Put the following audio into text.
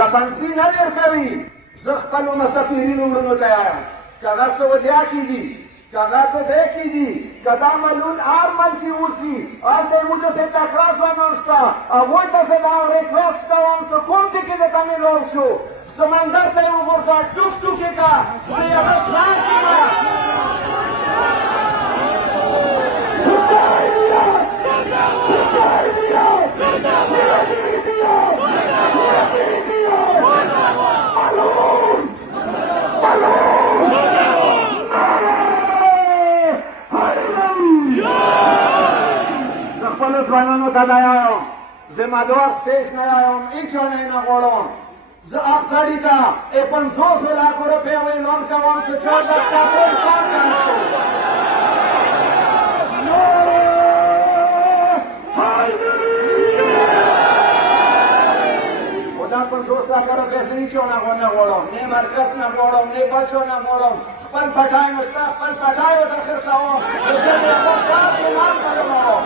کپنسي نه ورکوي. زه خپلو مسافرینو وروڼو ته وایم که هغه سعودیا کې دي که هغه دبۍ کې دي که دا ملون هر ملک کې اوسي هلته یې موږ داسې تکراس باندې شته هغوی ته زه دا ریکویسټ کوم چې کوم ځای کې درته میلاو شو سمندر ته یې وغورځه ټوک ټوک یې کړه زه یې هغه ځان کړمه. خپلو ځوانانو ته نه وایم ذمهدار سټیج نه وایم هېچا نه یې نه غواړم. زه هغه سړي ته 500 लाख روپۍ اعلان کوم چې چا درته ټول کار کوي. خو دا 500 लाख روپۍ زه هېچا نه غواړم نه مرکز نه غواړم نه بل چا نه غواړم. خپل پټای نو ستا خپل پټای ورته خرڅوم چې زه د خپل کار په مال باندې غواړم.